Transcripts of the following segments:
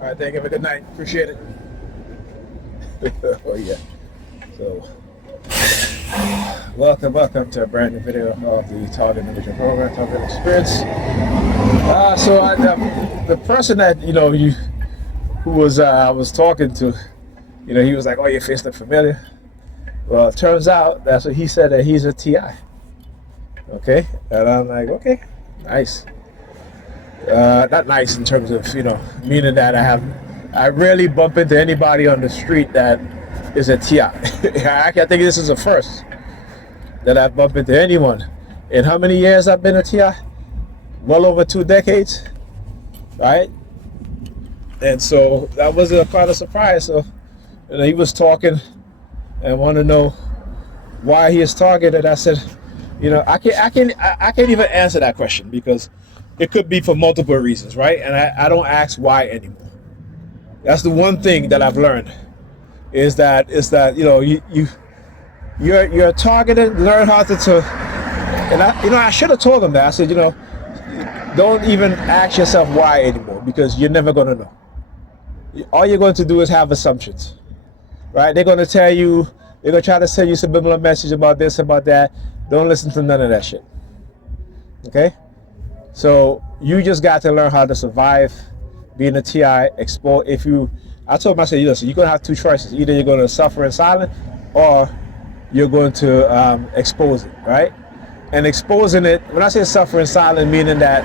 All right, thank you. Have a good night. Appreciate it. Oh yeah. So, welcome to a brand new video of the Target Individual Program, Target Experience. The person that who was I was talking to, he was like, "Oh, your face look familiar." Well, it turns out that's what he said, that he's a TI. Okay, and I'm like, okay, nice. Not nice in terms of meaning that I rarely bump into anybody on the street that is a TI. I think this is the first that I've bumped into anyone. In how many years I've been a TI? Well over 2 decades, right? And so that was quite a surprise. So he was talking and wanted to know why he is targeted. I said, I can't even answer that question because it could be for multiple reasons, right? And I don't ask why anymore. That's the one thing that I've learned is that you're targeted. Learn how to and I should have told him that. I said, don't even ask yourself why anymore because you're never gonna know. All you're going to do is have assumptions, right? They're gonna try to send you subliminal message about this, about that. Don't listen to none of that shit. Okay? So you just got to learn how to survive being a TI. I told him, I said, listen, you're gonna have two choices. Either you're gonna suffer in silence, or you're going to expose it, right? And exposing it, when I say suffer in silence, meaning that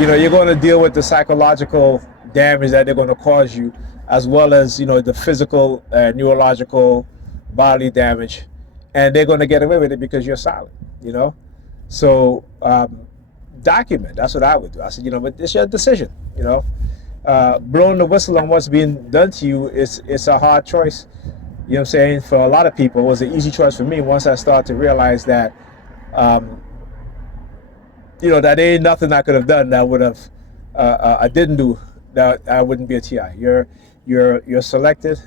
you're going to deal with the psychological damage that they're going to cause you, as well as the physical, neurological, bodily damage, and they're going to get away with it because you're silent. So document. That's what I would do. I said, but it's your decision. Blowing the whistle on what's being done to you it's a hard choice. You know what I'm saying? For a lot of people, it was an easy choice for me once I started to realize that, that ain't nothing I could have done that would have, I didn't do, that I wouldn't be a TI. You're selected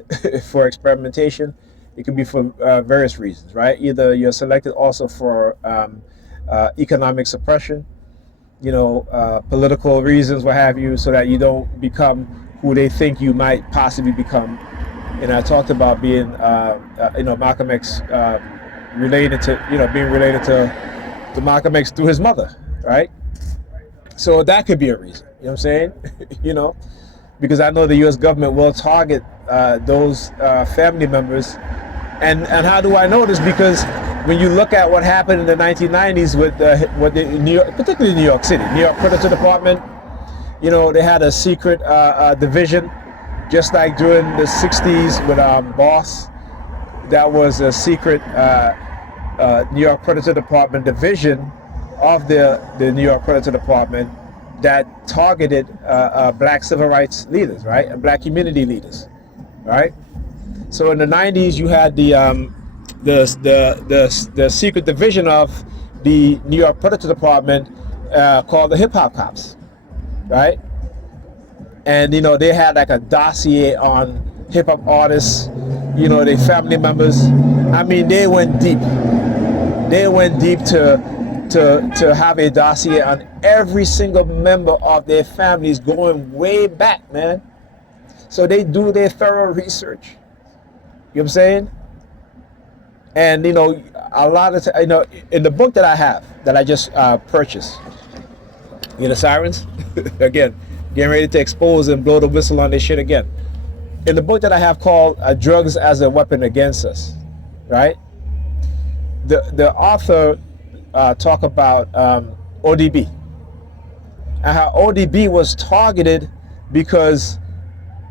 for experimentation. It could be for various reasons, right? Either you're selected also for economic suppression, political reasons, what have you, so that you don't become who they think you might possibly become. And I talked about being, Malcolm X related to, being related to Malcolm X through his mother, right? So that could be a reason. You know what I'm saying? Because I know the U.S. government will target those family members. And how do I know this? Because when you look at what happened in the 1990s with particularly New York City, New York Predators Department, they had a secret division. Just like during the 60s with Boss, that was a secret New York Predator Department division of the New York Predator Department that targeted black civil rights leaders, right, and black community leaders, right. So in the 90s, you had the secret division of the New York Predator Department called the Hip Hop Cops, right. And they had like a dossier on hip hop artists, their family members. I mean, they went deep. They went deep to have a dossier on every single member of their families going way back, man. So they do their thorough research. You know what I'm saying? And a lot of in the book that I have that I just purchased, the Sirens, again. Getting ready to expose and blow the whistle on this shit again. In the book that I have called Drugs as a Weapon Against Us, right? The author talk about ODB. And how ODB was targeted because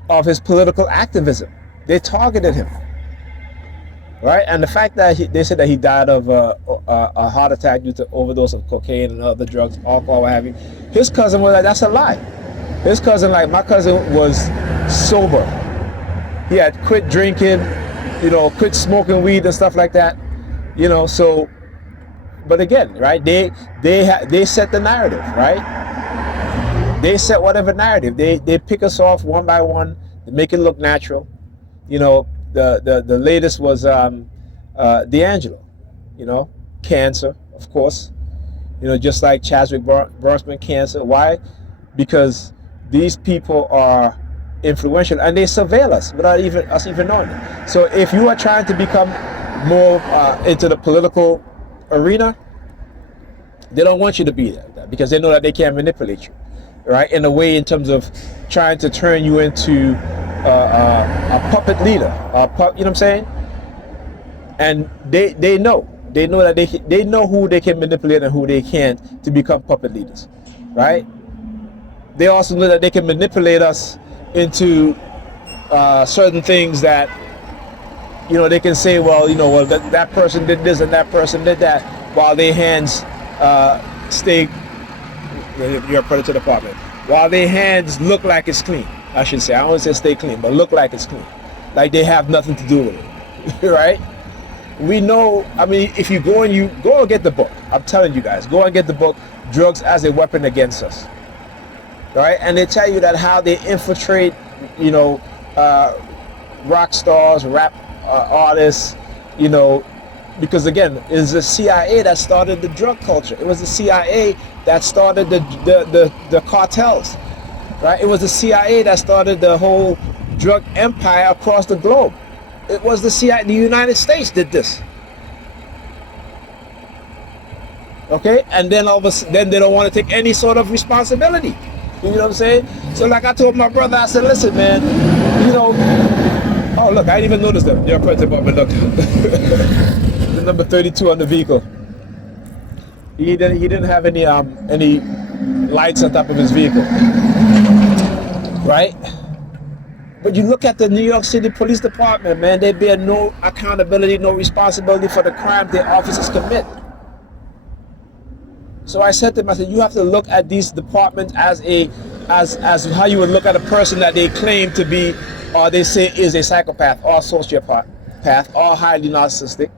of his political activism. They targeted him. Right? And the fact that they said that he died of a heart attack due to overdose of cocaine and other drugs, alcohol, what have you. His cousin was like, that's a lie. His cousin, like my cousin, was sober. He had quit drinking, quit smoking weed and stuff like that, So, but again, right? They set the narrative, right? They set whatever narrative. They pick us off one by one. They make it look natural. The latest was D'Angelo. Cancer, of course. Just like Chadwick Boseman, cancer. Why? Because these people are influential, and they surveil us without us even knowing it. So if you are trying to become more into the political arena, they don't want you to be there because they know that they can manipulate you, right? In a way, in terms of trying to turn you into a puppet leader, you know what I'm saying? And they know that they know who they can manipulate and who they can't to become puppet leaders, right? They also know that they can manipulate us into certain things that, you know, they can say, well, you know, well, that person did this and that person did that, while their hands stay, you're a predator department, while their hands look like it's clean, I should say. I don't want to say stay clean, but look like it's clean. Like they have nothing to do with it, right? We know, I mean, if you go and get the book. I'm telling you guys, go and get the book, Drugs as a Weapon Against Us. Right? And they tell you that how they infiltrate, you know, rock stars, rap artists, you know, because again, it's the CIA that started the drug culture. It was the CIA that started the cartels, right? It was the CIA that started the whole drug empire across the globe. It was the CIA, the United States did this. Okay? And then all of a sudden, then they don't want to take any sort of responsibility. You know what I'm saying? So like I told my brother, I said, listen, man, you know, oh look, I didn't even notice them. Your predator department, look. The number 32 on the vehicle. He didn't have any lights on top of his vehicle. Right? But you look at the New York City Police Department, man, they bear no accountability, no responsibility for the crime their officers commit. So I said to him, I said, you have to look at these departments as how you would look at a person that they claim to be, or they say is a psychopath or sociopath or highly narcissistic.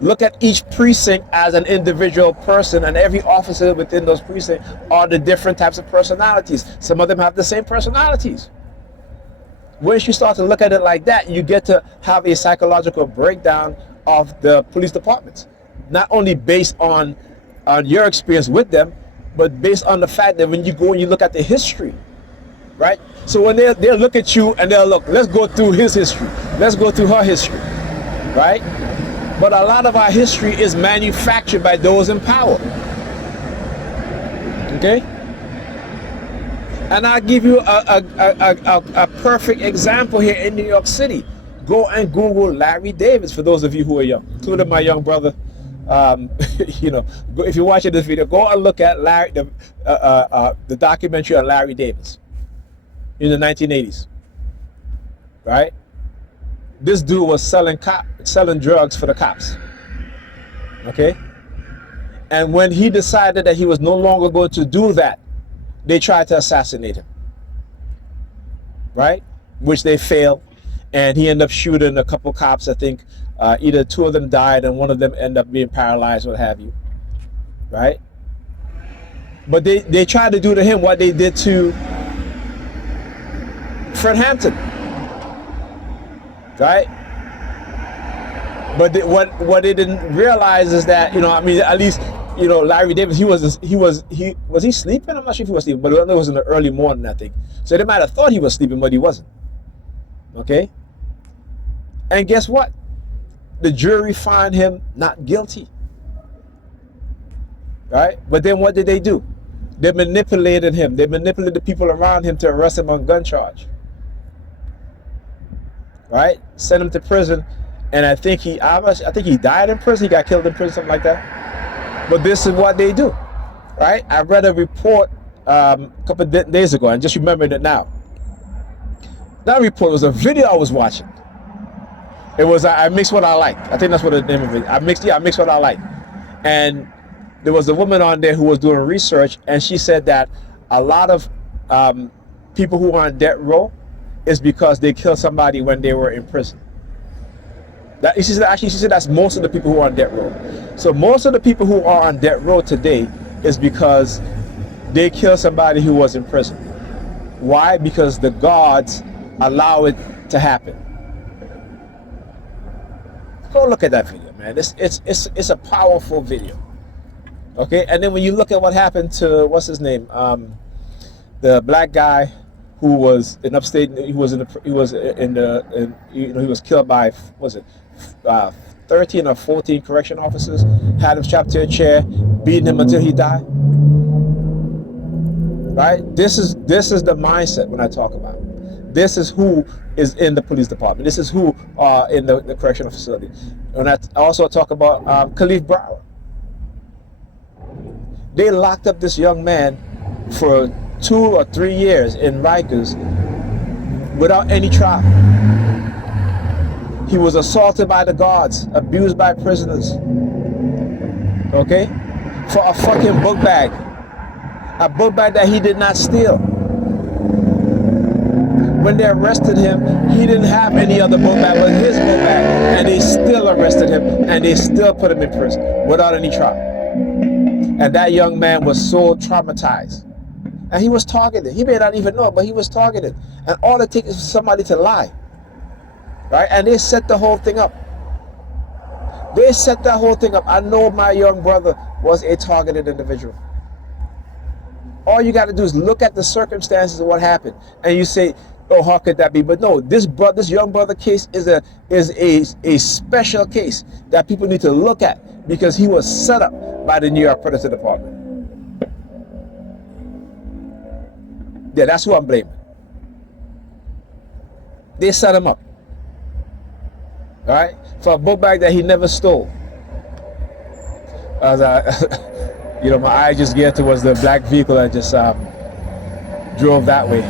Look at each precinct as an individual person, and every officer within those precincts are the different types of personalities. Some of them have the same personalities. Once you start to look at it like that, you get to have a psychological breakdown of the police departments. Not only based on your experience with them, but based on the fact that when you go and you look at the history, right? So when they'll look at you and they'll look, let's go through his history. Let's go through her history, right? But a lot of our history is manufactured by those in power. Okay? And I'll give you a perfect example here in New York City. Go and Google Larry Davis, for those of you who are young, including my young brother. You know, if you're watching this video, go and look at the documentary on Larry Davis in the 1980s. Right? This dude was selling drugs for the cops. Okay? And when he decided that he was no longer going to do that, they tried to assassinate him, right? Which they failed, and he ended up shooting a couple cops. I think either two of them died and one of them ended up being paralyzed, what have you, right? But they tried to do to him what they did to Fred Hampton, right? But what they didn't realize is that, you know, I mean, at least, you know, Larry Davis, was he sleeping? I'm not sure if he was sleeping, but it was in the early morning, I think. So they might have thought he was sleeping, but he wasn't. Okay? And guess what? The jury found him not guilty. Right? But then what did they do? They manipulated him. They manipulated the people around him to arrest him on gun charge. Right? Sent him to prison, and I think he died in prison. He got killed in prison, something like that. But this is what they do, right? I read a report a couple of days ago, and just remembered it now. That report was a video I was watching. It was I Mix What I Like. I think that's what the name of it. I mix what I like. And there was a woman on there who was doing research, and she said that a lot of people who are on death row is because they killed somebody when they were in prison. She said that's most of the people who are on death row. So most of the people who are on death row today is because they killed somebody who was in prison. Why? Because the guards allow it to happen. Go look at that video, man. It's a powerful video. Okay, and then when you look at what happened to what's his name, the black guy who was in upstate. He was in the. He was in the. He was killed by, was it, 13 or 14 correction officers. Had him strapped to a chair, beating him until he died. Right. This is the mindset when I talk about it. This is who is in the police department. This is who are in the correctional facility. When I also talk about Khalif Broward. They locked up this young man for 2 or 3 years in Rikers without any trial. He was assaulted by the guards, abused by prisoners. Okay? For a fucking book bag. A book bag that he did not steal. When they arrested him, he didn't have any other book bag but his book bag. And they still arrested him and they still put him in prison without any trial. And that young man was so traumatized. And he was targeted. He may not even know it, but he was targeted. And all it takes is for somebody to lie. Right? And they set the whole thing up. They set that whole thing up. I know my young brother was a targeted individual. All you got to do is look at the circumstances of what happened. And you say, oh, how could that be? But no, this young brother case is a special case that people need to look at because he was set up by the New York Predators Department. Yeah, that's who I'm blaming. They set him up. All right? For a book bag that he never stole. As my eye just get towards the black vehicle that just drove that way.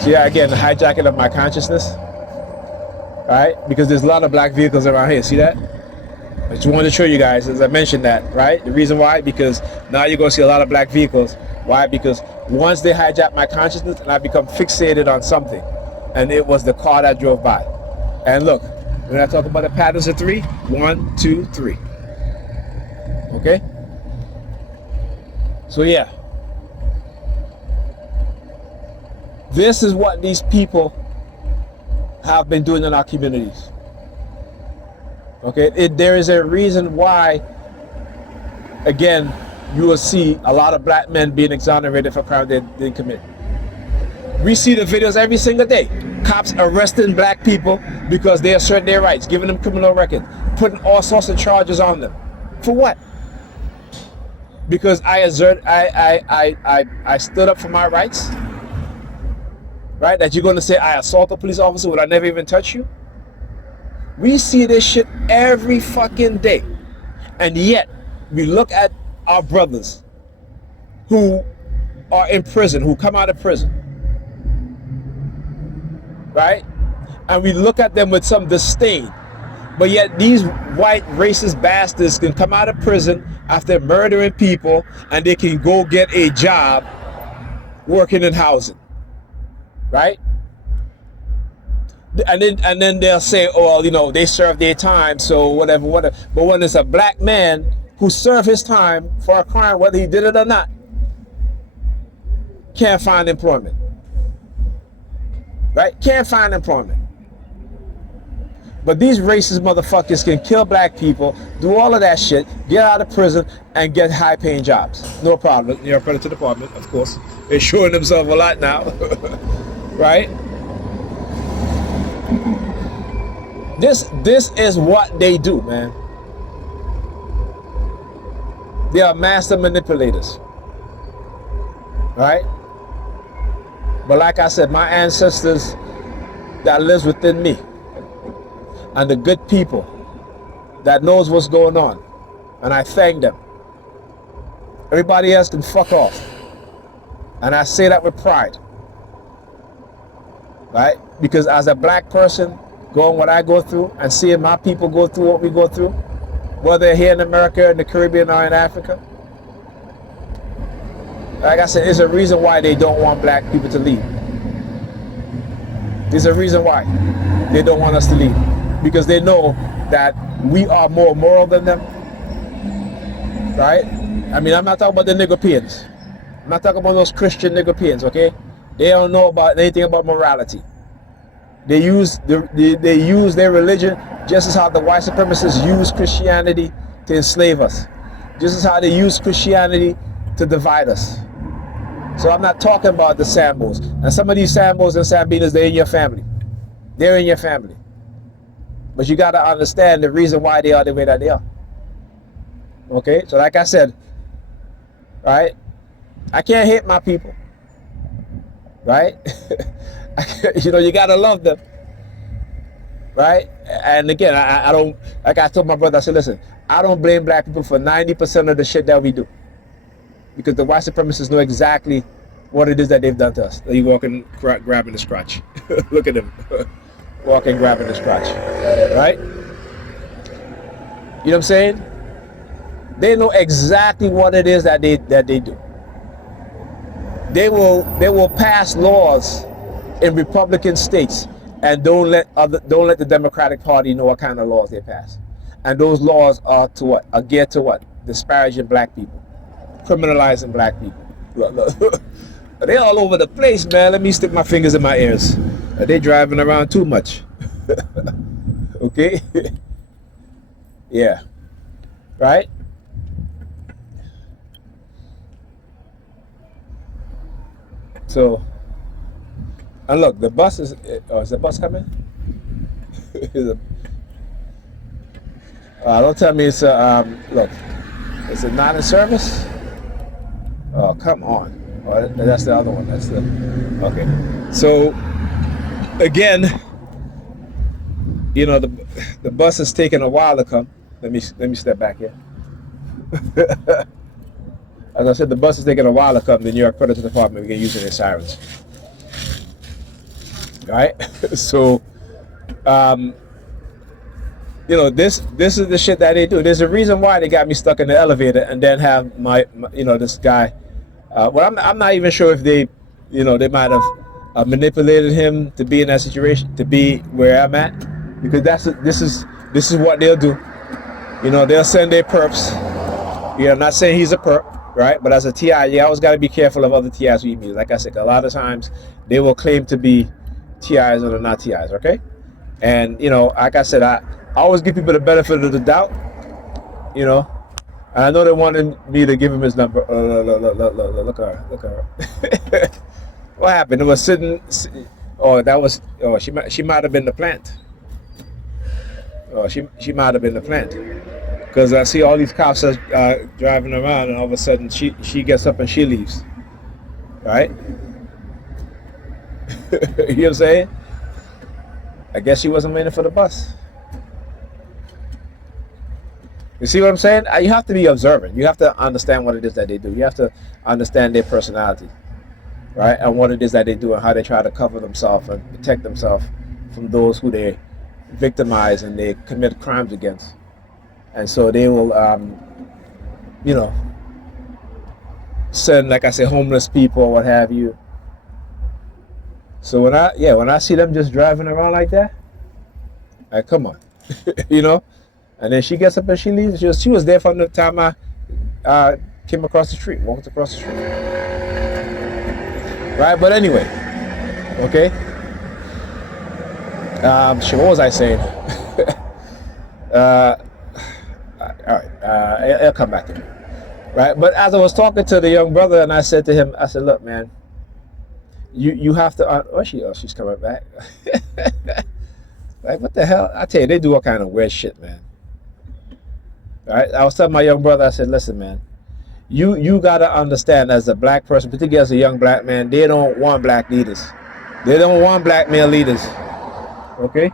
So yeah, again, the hijacking of my consciousness. Right? Because there's a lot of black vehicles around here. See that? I just wanted to show you guys, as I mentioned that, right? The reason why, because now you're going to see a lot of black vehicles. Why? Because once they hijack my consciousness and I become fixated on something, and it was the car that drove by. And look, when I talk about the patterns of 3, 1, 2, 3. Okay? So yeah. This is what these people have been doing in our communities. Okay, there is a reason why, again, you will see a lot of black men being exonerated for crime they didn't commit. We see the videos every single day. Cops arresting black people because they assert their rights, giving them criminal records, putting all sorts of charges on them. For what? Because I stood up for my rights? Right? That you're going to say I assault a police officer when I never even touch you? We see this shit every fucking day. And yet, we look at our brothers who are in prison, who come out of prison. Right? And we look at them with some disdain. But yet these white racist bastards can come out of prison after murdering people and they can go get a job working in housing. Right? And then they'll say, oh, well, they served their time, so whatever. But when it's a black man who served his time for a crime, whether he did it or not, can't find employment. Right? Can't find employment. But these racist motherfuckers can kill black people, do all of that shit, get out of prison, and get high-paying jobs. No problem. You're a Predator Department, of course. They're showing themselves a lot now. Right? This is what they do, man. They are master manipulators. Right? But like I said, my ancestors that lives within me, and the good people that knows what's going on, and I thank them. Everybody else can fuck off. And I say that with pride. Right? Because as a black person, going what I go through and seeing my people go through what we go through, whether here in America, in the Caribbean, or in Africa, like I said, there's a reason why they don't want black people to leave. There's a reason why they don't want us to leave. Because they know that we are more moral than them. Right? I mean, I'm not talking about the Nigerians. I'm not talking about those Christian Nigerians, okay? They don't know about anything about morality. They use their religion just as how the white supremacists use Christianity to enslave us. Just as how they use Christianity to divide us. So I'm not talking about the Sambos. And some of these Sambos and Sambinas, they're in your family. They're in your family. But you got to understand the reason why they are the way that they are. Okay? So like I said, right? I can't hate my people. Right? You know, you got to love them. Right? And again, I don't, like I told my brother, I said, listen, I don't blame black people for 90% of the shit that we do. Because the white supremacists know exactly what it is that they've done to us. They walking, grabbing the scratch. Look at them. Walking, grabbing the scratch. Right? You know what I'm saying? They know exactly what it is that they do. They will pass laws in Republican states and don't let the Democratic Party know what kind of laws they pass. And those laws are to what? Are geared to what? Disparaging black people. Criminalizing black people. Look. They're all over the place, man. Let me stick my fingers in my ears. They're driving around too much. Okay? Yeah. Right? So, and look, the bus is the bus coming? Don't tell me it's look, is it not in service? Oh, come on. Oh, that's the other one. That's the, okay. So, again, you know, the bus is taking a while to come. Let me step back here. As I said, the bus is taking a while to come. The New York Predators Department began using their sirens. Right? So, you know, this is the shit that they do. There's a reason why they got me stuck in the elevator and then have my you know, this guy. Well, I'm not even sure if they, you know, they might have manipulated him to be in that situation, to be where I'm at, because this is what they'll do. You know, they'll send their perps. You know, I'm not saying he's a perp, right? But as a TI, you always got to be careful of other TIs we meet. Like I said, a lot of times they will claim to be TIs or not TIs, okay? And, you know, like I said, I always give people the benefit of the doubt, you know. And I know they wanted me to give him his number. Look at her. What happened? It was sitting. Oh, that was. Oh, she might have been the plant. Oh, she might have been the plant. Because I see all these cops driving around, and all of a sudden she gets up and she leaves. Right? You know what I'm saying? I guess she wasn't waiting for the bus. You see what I'm saying? You have to be observant. You have to understand what it is that they do. You have to understand their personality, right? And what it is that they do and how they try to cover themselves and protect themselves from those who they victimize and they commit crimes against. And so they will, you know, send, like I say, homeless people or what have you. So when I see them just driving around like that, like, come on, you know. And then she gets up and she leaves. She was there from the time I came across the street, walked across the street. Right, but anyway, okay. What was I saying? All right, I'll come back to me. Right, but as I was talking to the young brother, and I said to him, I said, look, man, you have to. She's coming back. Like, what the hell? I tell you, they do all kind of weird shit, man. Right? I was telling my young brother, I said, listen, man, you got to understand, as a black person, particularly as a young black man, they don't want black leaders. They don't want black male leaders. Okay?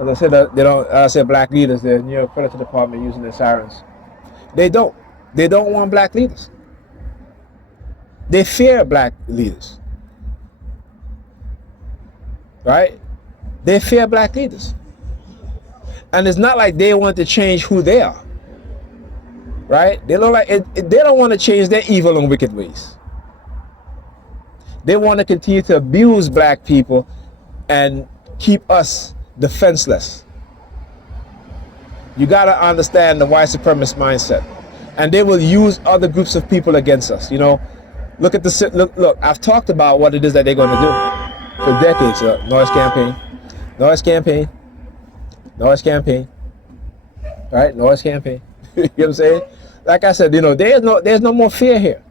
As I said, I said black leaders, the New York Predators Department using their sirens. They don't want black leaders. They fear black leaders. Right? They fear black leaders. And it's not like they want to change who they are, right? They look like they don't want to change their evil and wicked ways. They want to continue to abuse black people and keep us defenseless. You got to understand the white supremacist mindset, and they will use other groups of people against us. You know, look. I've talked about what it is that they're going to do for decades. Noise campaign. Right? Noise campaign. You know what I'm saying? Like I said, you know, there's no more fear here.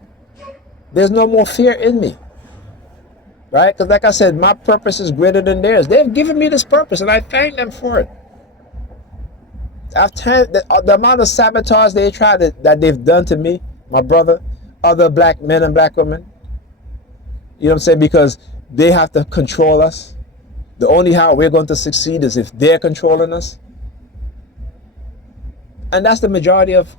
There's no more fear in me, right? Because like I said, my purpose is greater than theirs. They've given me this purpose, and I thank them for it. The amount of sabotage that they've done to me, my brother, other black men and black women, you know what I'm saying? Because they have to control us. The only how we're going to succeed is if they're controlling us. And that's the majority of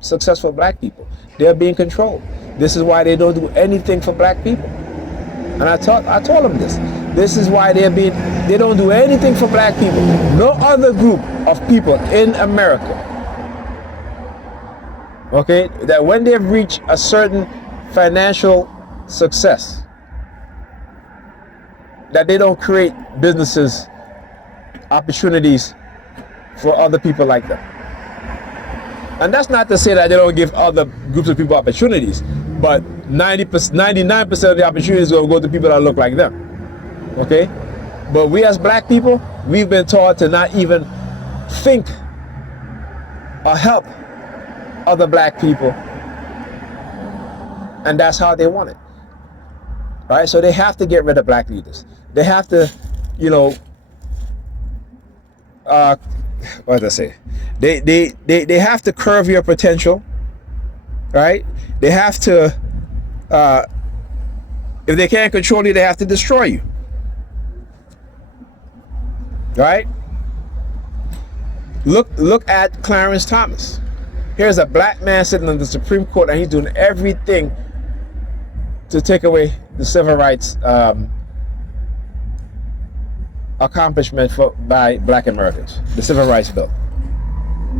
successful black people. They're being controlled. This is why they don't do anything for black people. And I told them this. This is why they don't do anything for black people. No other group of people in America, okay, that when they've reached a certain financial success, that they don't create businesses, opportunities for other people like them. And that's not to say that they don't give other groups of people opportunities, but 99% of the opportunities will go to people that look like them. Okay? But we as black people, we've been taught to not even think or help other black people. And that's how they want it. Right? So they have to get rid of black leaders. They have to, you know, what did I say? They have to curve your potential, right? They have to, if they can't control you, they have to destroy you, right? Look at Clarence Thomas. Here's a black man sitting on the Supreme Court, and he's doing everything to take away the civil rights accomplishment by black Americans, the civil rights bill.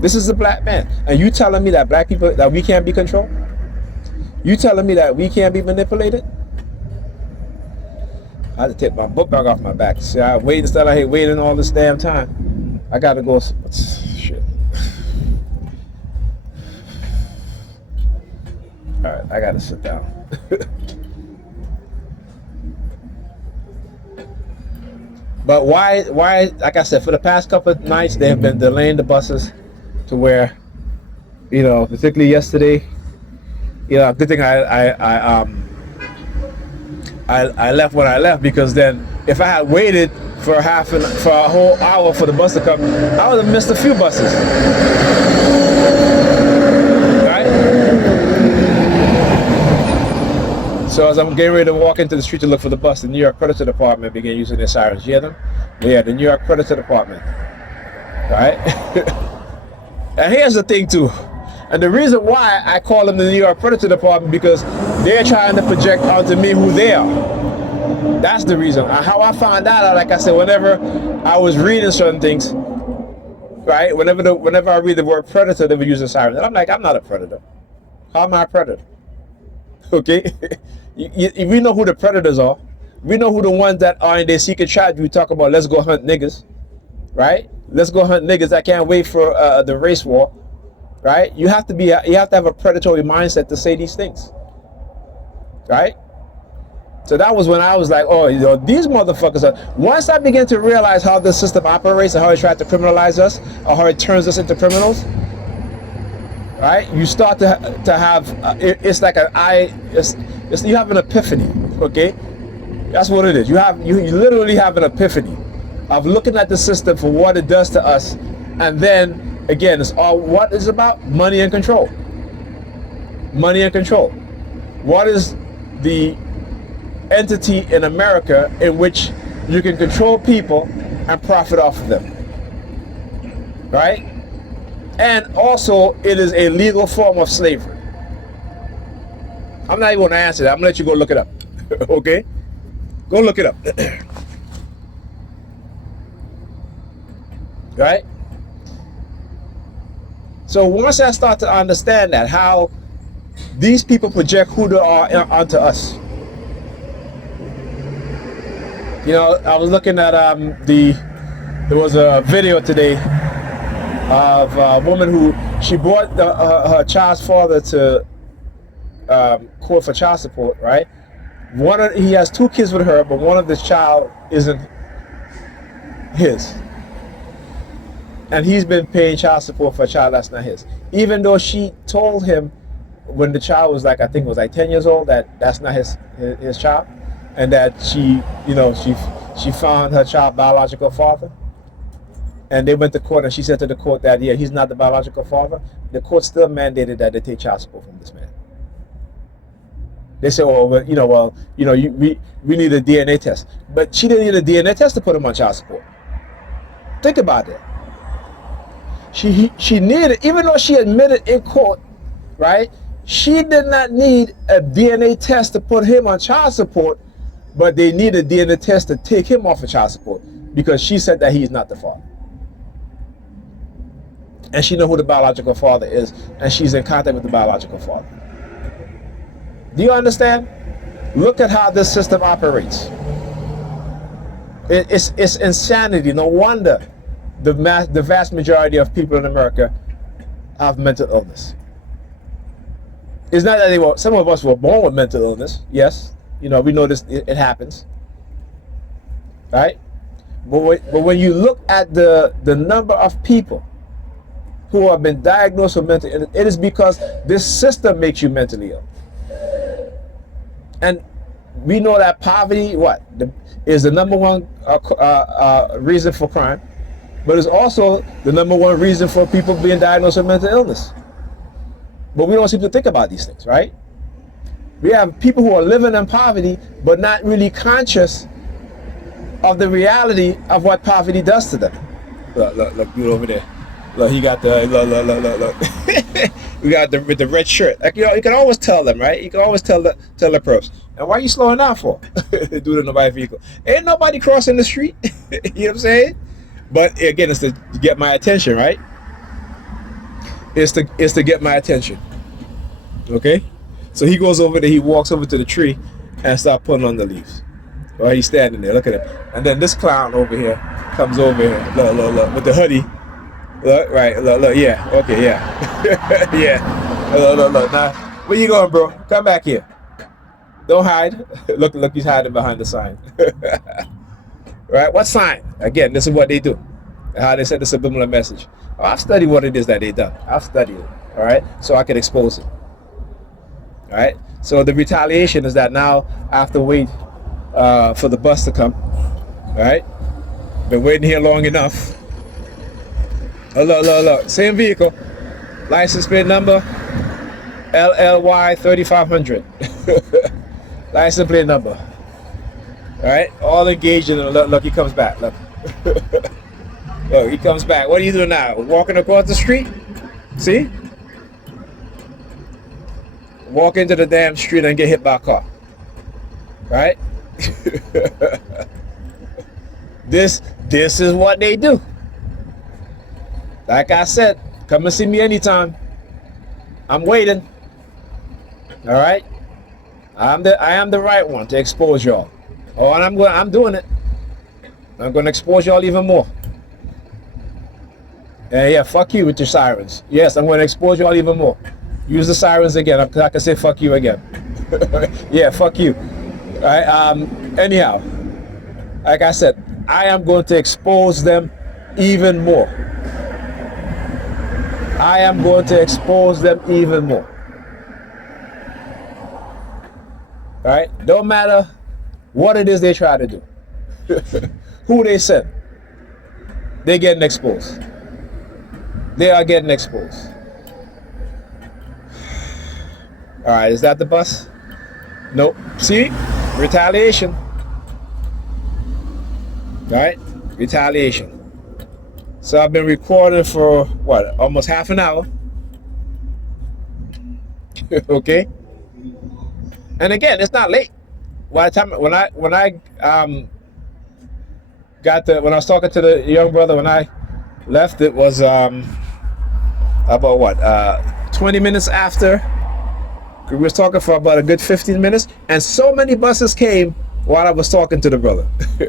This is a black man, and you telling me that black people, that we can't be controlled? You telling me that we can't be manipulated? I had to take my book bag off my back. See, I waited instead. I hate waiting all this damn time. I gotta go. Shit. All right, I gotta sit down. But why? Like I said, for the past couple of nights, they have been delaying the buses to where, you know, particularly yesterday, you know, good thing I left when I left, because then if I had waited for a whole hour for the bus to come, I would have missed a few buses. Right? So as I'm getting ready to walk into the street to look for the bus, the New York Predator Department began using their sirens. You hear them? Yeah, the New York Predator Department. Right? And here's the thing too. And the reason why I call them the New York Predator Department, because they're trying to project onto me who they are. That's the reason. And how I found out, like I said, whenever I was reading certain things, right? Whenever I read the word predator, they would use the sirens. And I'm like, I'm not a predator. How am I a predator? Okay? We know who the predators are. We know who the ones that are in their secret tribe. We talk about, let's go hunt niggas, right? Let's go hunt niggas. I can't wait for the race war, right? You have to have a predatory mindset to say these things, right? So that was when I was like, oh, you know, these motherfuckers are. Once I began to realize how the system operates and how it tried to criminalize us, or how it turns us into criminals, right? You start to have it's like you have an epiphany, okay? That's what it is. You literally have an epiphany of looking at the system for what it does to us, and then again, it's all what is about money and control. Money and control. What is the entity in America in which you can control people and profit off of them, right? And also, it is a legal form of slavery. I'm not even going to answer that. I'm going to let you go look it up. Okay? Go look it up. Right? So once I start to understand that, how these people project who they are onto us. You know, I was looking at there was a video today of a woman who, she brought her child's father to court for child support, right? He has 2 kids with her, but one of this child isn't his. And he's been paying child support for a child that's not his. Even though she told him when the child was like, I think it was like 10 years old, that's not his child, and that she, you know, she found her child biological father, and they went to court, and she said to the court that, yeah, he's not the biological father. The court still mandated that they take child support from this man. They said, oh, well, we need a DNA test, but she didn't need a DNA test to put him on child support. Think about that. She needed, even though she admitted in court, right? She did not need a DNA test to put him on child support, but they need a DNA test to take him off of child support because she said that he's not the father. And she knows who the biological father is, and she's in contact with the biological father. Do you understand? Look at how this system operates. It's insanity. No wonder the vast majority of people in America have mental illness. It's not that some of us were born with mental illness. Yes, we know this. It happens, right? But when you look at the number of people who have been diagnosed with mental illness, it is because this system makes you mentally ill. And we know that poverty, is the number one reason for crime, but it's also the number one reason for people being diagnosed with mental illness. But we don't seem to think about these things, right? We have people who are living in poverty, but not really conscious of the reality of what poverty does to them. Look, dude over there. Look, he got look. We got with the red shirt. Like, you can always tell them, right? You can always tell the perps. And why are you slowing down for? Due to nobody's vehicle. Ain't nobody crossing the street. You know what I'm saying? But again, it's to get my attention, right? It's to get my attention. Okay? So he goes over there, he walks over to the tree and starts putting on the leaves. Well, he's standing there, look at him. And then this clown over here comes over here, look, with the hoodie. Look, right, look, yeah, okay, yeah. Yeah. Look. Now, where you going, bro? Come back here. Don't hide. Look, he's hiding behind the sign. Right? What sign? Again, this is what they do. How they send a subliminal message. Oh, I've studied what it is that they done. I've studied it, all right? So I can expose it. All right? So the retaliation is that now I have to wait for the bus to come. All right? Been waiting here long enough. Oh, look. Same vehicle. License plate number LLY 3500. License plate number. All right? All engaged in it. Look, he comes back. Look. Look, he comes back. What are you doing now? Walking across the street? See? Walk into the damn street and get hit by a car. Right? This is what they do. Like I said, come and see me anytime. I'm waiting. All right? I am the right one to expose y'all. Oh, and I'm doing it. I'm going to expose y'all even more. Yeah, fuck you with your sirens. Yes, I'm going to expose y'all even more. Use the sirens again. I can say fuck you again. Yeah, fuck you. All right. Anyhow, like I said, I am going to expose them even more. I am going to expose them even more. All right? Don't matter what it is they try to do. Who they send. They're getting exposed. They are getting exposed. All right, is that the bus? Nope. See? Retaliation. All right? Retaliation. So I've been recording for what? Almost half an hour. Okay? And again, it's not late. By the time when I when I was talking to the young brother when I left, it was about what? 20 minutes after. We was talking for about a good 15 minutes, and so many buses came while I was talking to the brother.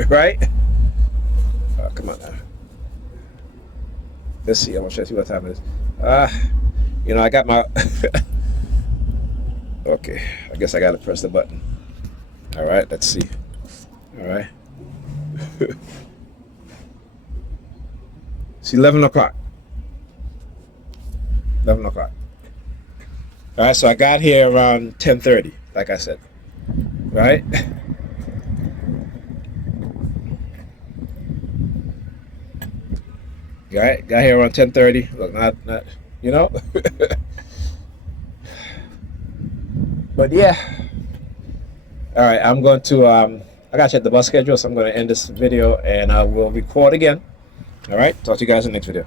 Right? Oh, come on now. Let's see. I'm gonna see what time it is. I got my. Okay, I guess I gotta press the button. All right, let's see. All right. It's 11 o'clock. 11 o'clock. All right, so I got here around 10:30, like I said, right? Right, got here around 10:30. Look, not, you know. But yeah, all right. I'm going to I gotta check the bus schedule, so I'm going to end this video and I will record again. All right, talk to you guys in the next video.